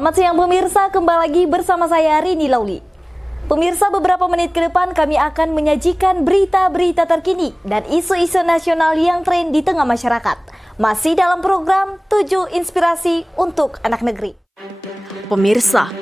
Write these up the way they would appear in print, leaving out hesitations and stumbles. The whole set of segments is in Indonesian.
Selamat siang pemirsa, kembali lagi bersama saya Rini Lauli. Pemirsa, beberapa menit ke depan kami akan menyajikan berita-berita terkini dan isu-isu nasional yang tren di tengah masyarakat. Masih dalam program 7 Inspirasi untuk Anak Negeri. Pemirsa,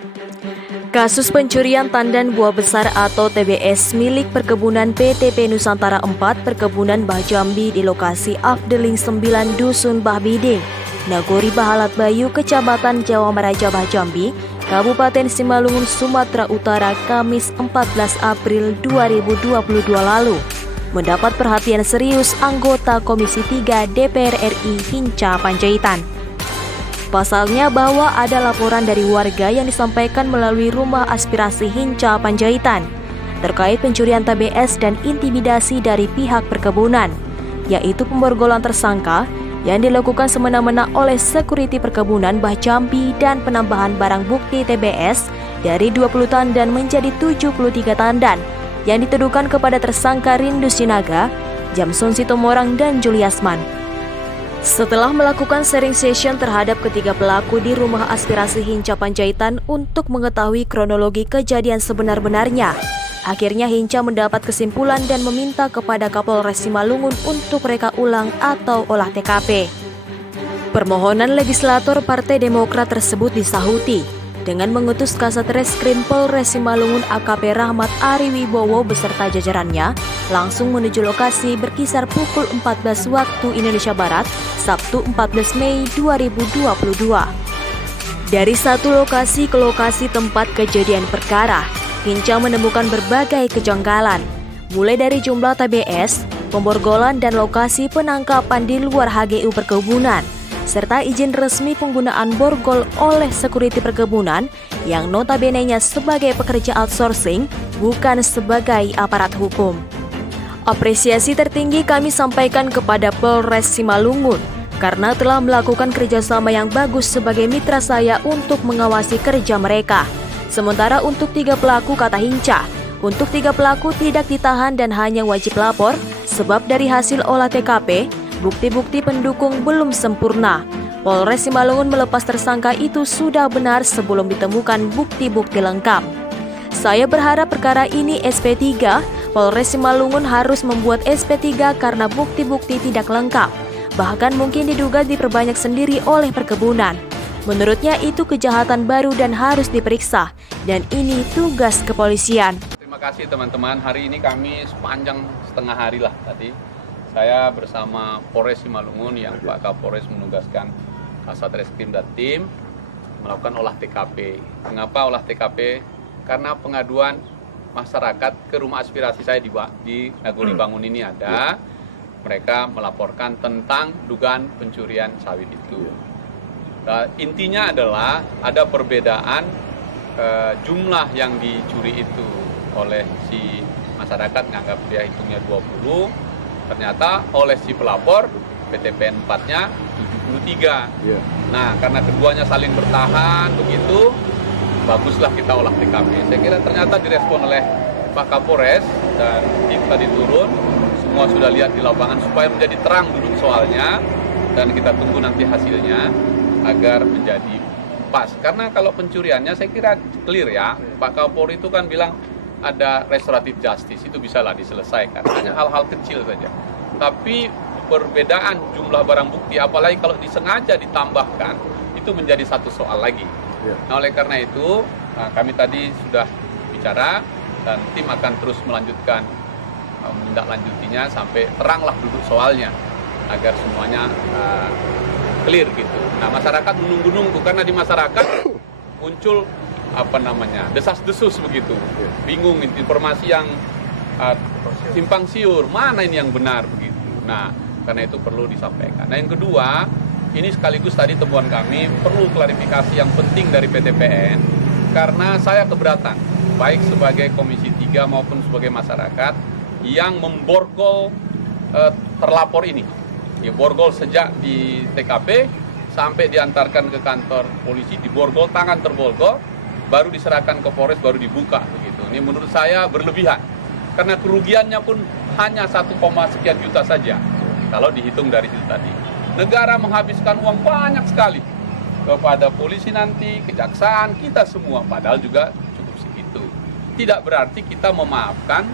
kasus pencurian tandan buah besar atau TBS milik perkebunan PTP Nusantara 4 Perkebunan Bah Jambi di lokasi Afdeling 9 Dusun Bah Biding, Nagori Bahalat Bayu, Kecamatan Jawa Meraja Bah Jambi, Kabupaten Simalungun, Sumatera Utara, Kamis 14 April 2022 lalu, mendapat perhatian serius anggota Komisi 3 DPR RI Hinca Panjaitan. Pasalnya bahwa ada laporan dari warga yang disampaikan melalui Rumah Aspirasi Hinca Panjaitan terkait pencurian TBS dan intimidasi dari pihak perkebunan, yaitu pemborgolan tersangka yang dilakukan semena-mena oleh sekuriti perkebunan Bah Jambi dan penambahan barang bukti TBS dari 20 tandan menjadi 73 tandan yang dituduhkan kepada tersangka Rindu Sinaga, Jamsun Sitomorang, dan Juliasman. Setelah melakukan sharing session terhadap ketiga pelaku di Rumah Aspirasi Hinca Panjaitan untuk mengetahui kronologi kejadian sebenar-benarnya, akhirnya Hinca mendapat kesimpulan dan meminta kepada Kapolres Simalungun untuk reka ulang atau olah TKP. Permohonan legislator Partai Demokrat tersebut disahuti dengan mengutus Kasat Reskrim Polres Simalungun AKP Rahmat Ariwibowo beserta jajarannya langsung menuju lokasi berkisar pukul 14 waktu Indonesia Barat, Sabtu 14 Mei 2022. Dari satu lokasi ke lokasi tempat kejadian perkara, Hinca menemukan berbagai kejanggalan, mulai dari jumlah TBS, pemborgolan dan lokasi penangkapan di luar HGU perkebunan, serta izin resmi penggunaan borgol oleh sekuriti perkebunan yang notabene-nya sebagai pekerja outsourcing, bukan sebagai aparat hukum. Apresiasi tertinggi kami sampaikan kepada Polres Simalungun karena telah melakukan kerjasama yang bagus sebagai mitra saya untuk mengawasi kerja mereka. Sementara untuk 3 pelaku, kata Hinca, untuk 3 pelaku tidak ditahan dan hanya wajib lapor sebab dari hasil olah TKP, bukti-bukti pendukung belum sempurna. Polres Simalungun melepas tersangka itu sudah benar sebelum ditemukan bukti-bukti lengkap. Saya berharap perkara ini SP3, Polres Simalungun harus membuat SP3 karena bukti-bukti tidak lengkap. Bahkan mungkin diduga diperbanyak sendiri oleh perkebunan. Menurutnya itu kejahatan baru dan harus diperiksa. Dan ini tugas kepolisian. Terima kasih teman-teman. Hari ini kami sepanjang setengah hari lah tadi. Saya bersama Polres Simalungun yang Pak Kapolres menugaskan Kasat Reskrim dan tim melakukan olah TKP. Mengapa olah TKP? Karena pengaduan masyarakat ke Rumah Aspirasi saya di Nagori Bangun ini ada. Mereka melaporkan tentang dugaan pencurian sawit itu. Intinya adalah ada perbedaan jumlah yang dicuri itu oleh si masyarakat, nganggap dia hitungnya 20, ternyata oleh si pelapor PTP 4-nya 73. Nah, karena keduanya saling bertahan begitu, baguslah kita olah TKP. Saya kira ternyata direspon oleh Pak Kapolres dan tim tadi turun, semua sudah lihat di lapangan supaya menjadi terang duduk soalnya dan kita tunggu nanti hasilnya agar menjadi pas. Karena kalau pencuriannya saya kira clear ya. Pak Kapolri itu kan bilang ada restoratif justice, itu bisalah diselesaikan. Hanya hal-hal kecil saja. Tapi perbedaan jumlah barang bukti, apalagi kalau disengaja ditambahkan, itu menjadi satu soal lagi. Nah, oleh karena itu kami tadi sudah bicara dan tim akan terus melanjutkan menindaklanjutinya sampai teranglah duduk soalnya agar semuanya clear gitu. Nah, masyarakat menunggu-nunggu karena di masyarakat muncul desas-desus begitu, bingung informasi yang simpang siur, mana ini yang benar begitu. Nah, karena itu perlu disampaikan. Nah, yang kedua, ini sekaligus tadi temuan kami perlu klarifikasi yang penting dari PTPN karena saya keberatan baik sebagai Komisi 3 maupun sebagai masyarakat yang memborgol terlapor ini. Ya, borgol sejak di TKP sampai diantarkan ke kantor polisi, diborgol, tangan terborgol, baru diserahkan ke Polres, baru dibuka begitu. Ini menurut saya berlebihan karena kerugiannya pun hanya 1, sekian juta saja kalau dihitung dari situ tadi. Negara menghabiskan uang banyak sekali kepada polisi nanti, kejaksaan, kita semua, padahal juga cukup segitu. Tidak berarti kita memaafkan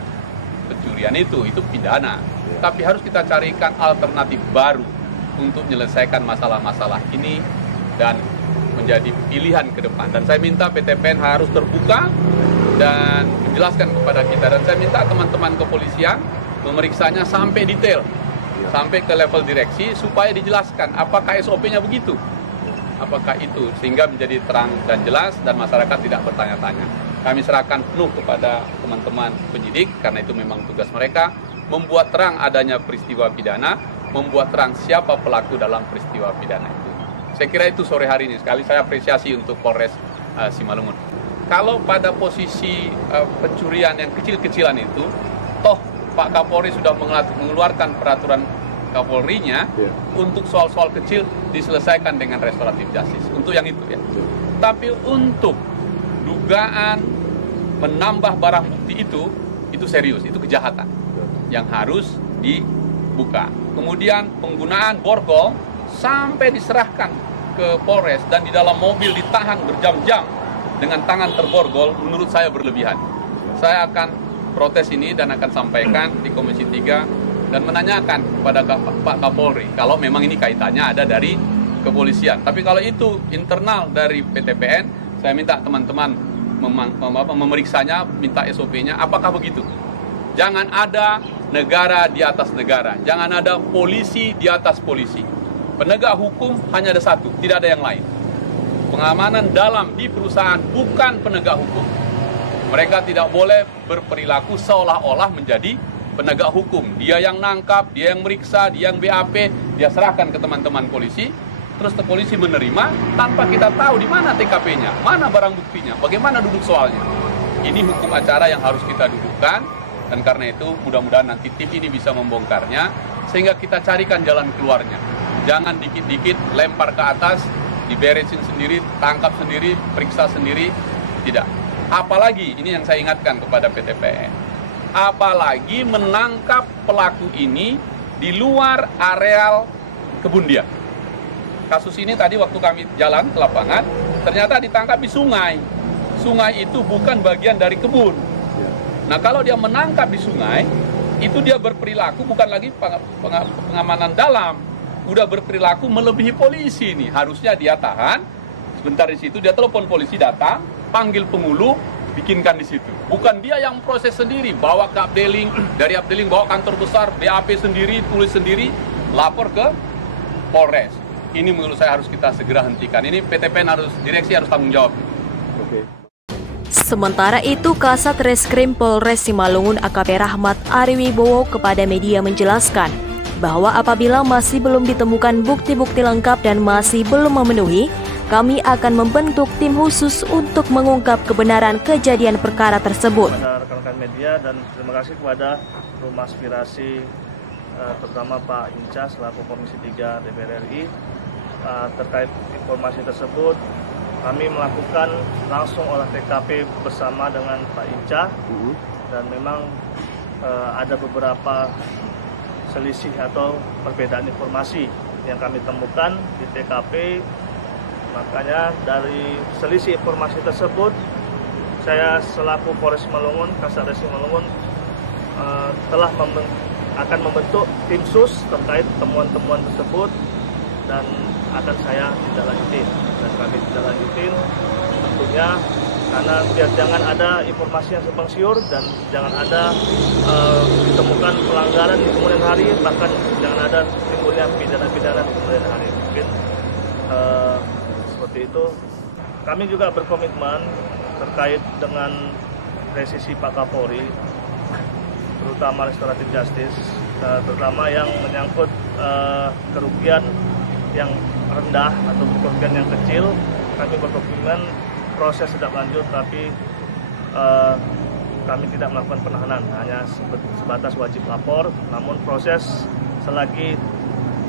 pencurian itu pidana. Tapi harus kita carikan alternatif baru untuk menyelesaikan masalah-masalah ini dan menjadi pilihan ke depan. Dan saya minta PTPN harus terbuka dan menjelaskan kepada kita. Dan saya minta teman-teman kepolisian memeriksanya sampai detail, sampai ke level direksi, supaya dijelaskan apakah SOP-nya begitu. Apakah itu, sehingga menjadi terang dan jelas dan masyarakat tidak bertanya-tanya. Kami serahkan penuh kepada teman-teman penyidik, karena itu memang tugas mereka, membuat terang adanya peristiwa pidana, membuat terang siapa pelaku dalam peristiwa pidana itu. Saya kira itu sore hari ini. Sekali saya apresiasi untuk Polres Simalungun. Kalau pada posisi pencurian yang kecil-kecilan itu, toh Pak Kapolri sudah mengeluarkan peraturan Kapolrinya untuk soal-soal kecil diselesaikan dengan restoratif justice. Untuk yang itu ya. Tapi untuk dugaan menambah barang bukti itu serius, itu kejahatan yang harus dibuka. Kemudian penggunaan borgol sampai diserahkan ke Polres dan di dalam mobil ditahan berjam-jam dengan tangan terborgol, menurut saya berlebihan. Saya akan protes ini dan akan sampaikan di Komisi 3 dan menanyakan kepada Pak Kapolri kalau memang ini kaitannya ada dari kepolisian. Tapi kalau itu internal dari PTPN, saya minta teman-teman memeriksanya, minta SOP-nya, apakah begitu? Jangan ada negara di atas negara, jangan ada polisi di atas polisi. Penegak hukum hanya ada satu, tidak ada yang lain. Pengamanan dalam di perusahaan bukan penegak hukum. Mereka tidak boleh berperilaku seolah-olah menjadi penegak hukum. Dia yang nangkap, dia yang meriksa, dia yang BAP, dia serahkan ke teman-teman polisi. Terus polisi menerima tanpa kita tahu di mana TKP-nya, mana barang buktinya, bagaimana duduk soalnya. Ini hukum acara yang harus kita dudukkan, dan karena itu mudah-mudahan nanti tim ini bisa membongkarnya, sehingga kita carikan jalan keluarnya. Jangan dikit-dikit lempar ke atas, diberesin sendiri, tangkap sendiri, periksa sendiri, tidak. Apalagi, ini yang saya ingatkan kepada PTPN, apalagi menangkap pelaku ini di luar areal kebun dia. Kasus ini tadi waktu kami jalan ke lapangan, ternyata ditangkap di sungai. Sungai itu bukan bagian dari kebun. Nah, kalau dia menangkap di sungai, itu dia berperilaku bukan lagi pengamanan dalam, udah berperilaku melebihi polisi nih. Harusnya dia tahan, sebentar di situ dia telepon polisi datang, panggil penghulu, bikinkan di situ. Bukan dia yang proses sendiri, bawa ke Abdeling, dari Abdeling bawa kantor besar, BAP sendiri, tulis sendiri, lapor ke Polres. Ini menurut saya harus kita segera hentikan. Ini PTPN direksi harus tanggung jawab. Sementara itu, Kasat Reskrim Polres Simalungun AKP Rahmat Ariwibowo kepada media menjelaskan bahwa apabila masih belum ditemukan bukti-bukti lengkap dan masih belum memenuhi, kami akan membentuk tim khusus untuk mengungkap kebenaran kejadian perkara tersebut. Kepada rekan-rekan media dan terima kasih kepada Rumah Aspirasi, terutama Pak Inca selaku Komisi 3 DPR RI. Terkait informasi tersebut, kami melakukan langsung olah TKP bersama dengan Pak Inca, dan memang ada beberapa selisih atau perbedaan informasi yang kami temukan di TKP. Makanya dari selisih informasi tersebut, saya selaku Polres Simalungun, Kasat Reskrim Simalungun akan membentuk tim sus terkait temuan-temuan tersebut dan akan saya tindak lanjutin tentunya, karena biar jangan ada informasi yang simpang siur dan jangan ada ditemukan pelanggaran di kemudian hari, bahkan jangan ada timbulnya pidana-pidana di kemudian hari. Mungkin seperti itu. Kami juga berkomitmen terkait dengan resisi Pak Kapolri, terutama restoratif justice, terutama yang menyangkut kerugian yang rendah atau kerugian yang kecil. Kami berkomitmen proses tetap lanjut, tapi kami tidak melakukan penahanan, hanya sebatas wajib lapor. Namun proses selagi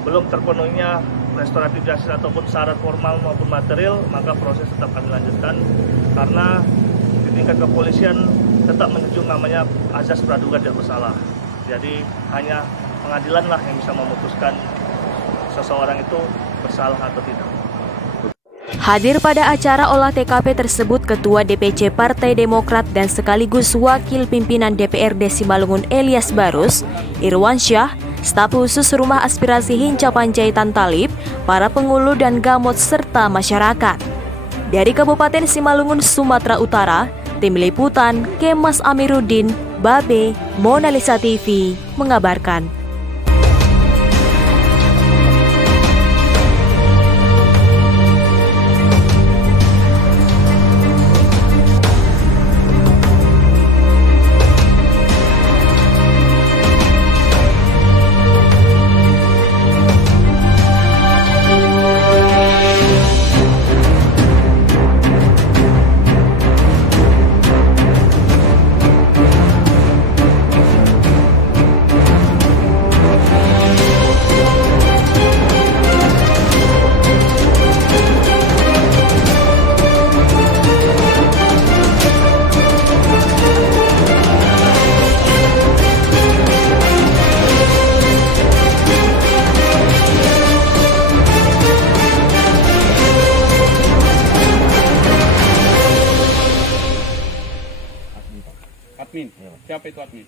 belum terpenuhinya restoratif justice ataupun syarat formal maupun material, maka proses tetap kami lanjutkan, karena di tingkat kepolisian tetap menunjuk namanya azas praduga tidak bersalah. Jadi hanya pengadilan lah yang bisa memutuskan seseorang itu bersalah atau tidak. Hadir pada acara olah TKP tersebut Ketua DPC Partai Demokrat dan sekaligus Wakil Pimpinan DPRD Simalungun Elias Barus, Irwan Syah, staf khusus Rumah Aspirasi Hinca Panjaitan Talib, para pengulu dan gamot serta masyarakat. Dari Kabupaten Simalungun, Sumatera Utara, Tim Liputan Kemas Amiruddin, Babe, Mona Lisa TV mengabarkan. Admin. Siapa itu admin?